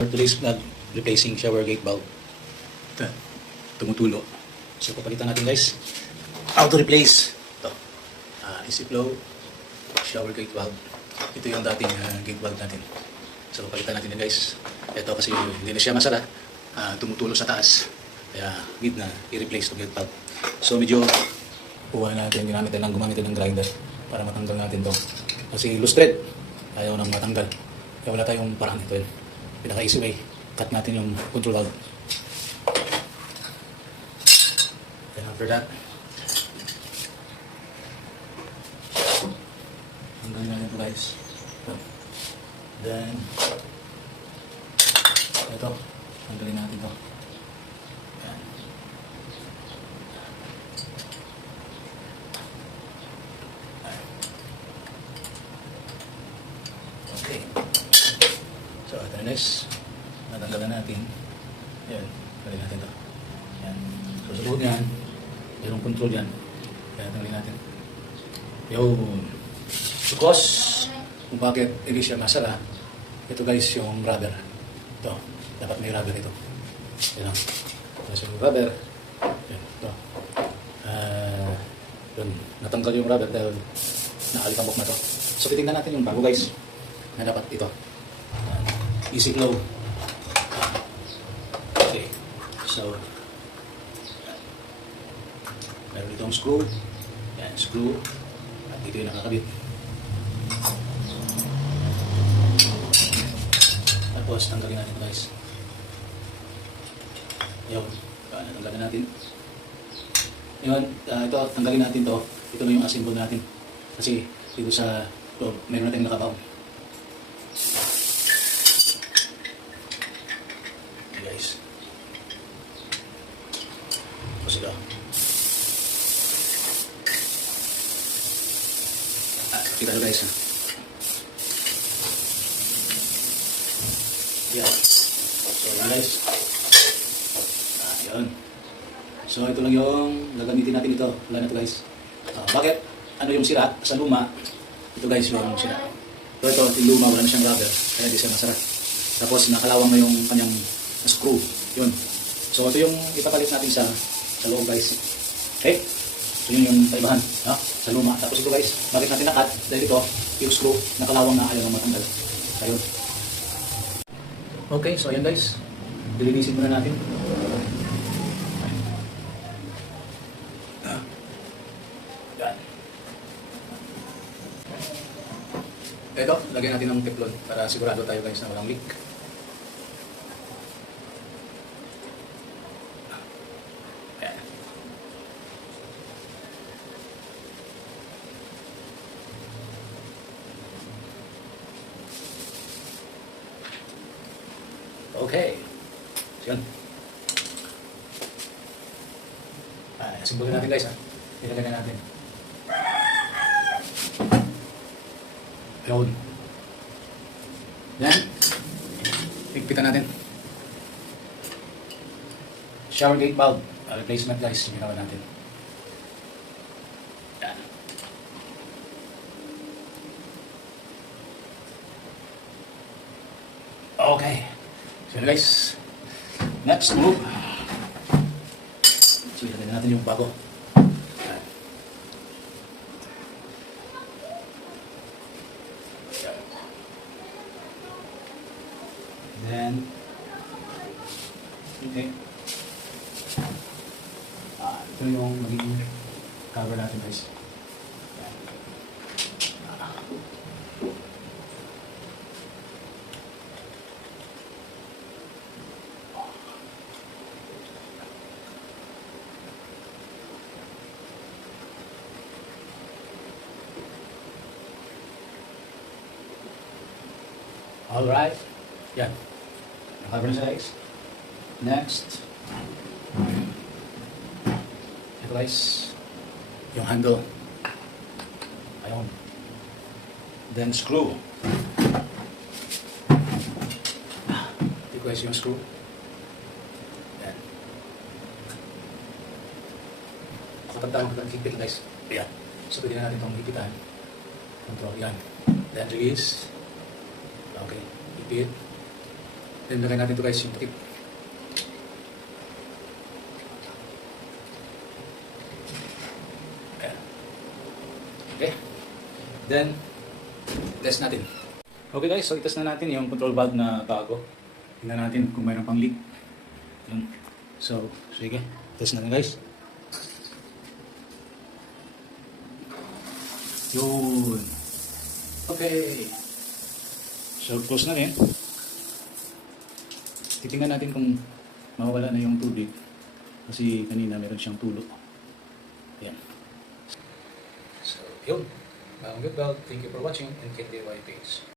Today's vlog, replacing shower gate valve. Ito, tumutulo. So, papalitan natin guys. How to replace. Ito. Uh, easy flow, shower gate valve. Ito yung dating ah, gate valve natin. So, papalitan natin yan guys. Ito kasi hindi na siya masara. Ah, tumutulo sa taas. Kaya, need na i-replace itong gate valve. So, medyo kuha natin, ginamit lang gumamit ng grinder para matanggal natin to. Kasi loose thread, ayaw nang matanggal. Kaya wala tayong paraan ito yun. Pinaka-easy way, cut natin yung control valve. Then after that, tanggalin natin ito guys. Then, ito, tanggalin natin ito. Yan. Okay. Next. Natanggalan natin. Yan. Tanggalin natin ito. Yan. So, sa loob yan, mayroong control yan. Kaya tanggalin natin. Yun. Because, kung bakit hindi siya masala, ito guys yung rubber. Ito. Dapat may rubber ito. Yan lang. Tapos yung rubber. Yan. Ito. Ah, yun. Natanggal yung rubber dahil nakalikambok na to. So, titignan natin yung bago guys. Na dapat ito. Flow. Okay. So, meron itong screw. Yan, screw. At dito yung nakakabit. Tapos, tanggalin natin guys. Yun. Ah, Natanggalin natin. Yun, ah, ito, tanggalin natin to. Ito na yung assemble natin. Kasi dito sa loob, meron natin nakabaw. Guys. Ito sila. Ah, kita nyo guys ha. Yan. So guys. Ah, yan. So ito lang yung gagamitin natin ito. Wala na ito guys. Ah, bakit? Ano yung sira sa luma? Ito guys yung sira. So ito, yung luma wala na siyang rubber. Kaya di siya masarap. Tapos nakalawang na yung kanyang screw. Yun. So ito yung ipapalit natin sa sa loob guys. Okay? So yun yung kaibahan. Ha? Sa luma. Tapos ito guys, bakit natin nakat? Dahil ito, yung screw, nakalawang na ayaw na matanggal. Ayun. Okay, so ayan guys. Dilinisin muna natin. Ito, lagyan natin ng teflon para sigurado tayo guys na walang leak. Okay. So, yun. Ah, simbulin natin guys ha. Ilagay na natin. Yun. Yan. Higpitan natin. Shower gate valve. Ah, replacement guys. Yung ginawa natin. Yan. Okay. So guys. Next move. So ilagay na natin yung bago. Then, okay. Ah, ito yung magiging cover natin guys. Alright. Yan. Sa legs. Next. Ito guys. Yung handle. Ayun. Then screw. Guys yung screw. Yan. Kapag tama ka higpit guys. Ayan. So pwede na natin itong hipitan. Control yan. Then release. Okay. Higpit. Then, lagay natin ito guys, yung. Ayan. Okay. Then, test natin. Okay guys, so itest na natin yung control valve na bago. Tingnan natin kung mayroon pang leak. Yun. So, sige. Test natin guys. Yun. Okay. So, close na rin. Titingnan natin kung mawawala na yung tubig. Kasi kanina meron siyang tulo. Yan. So, yun. Mga good Thank you for watching and keep the.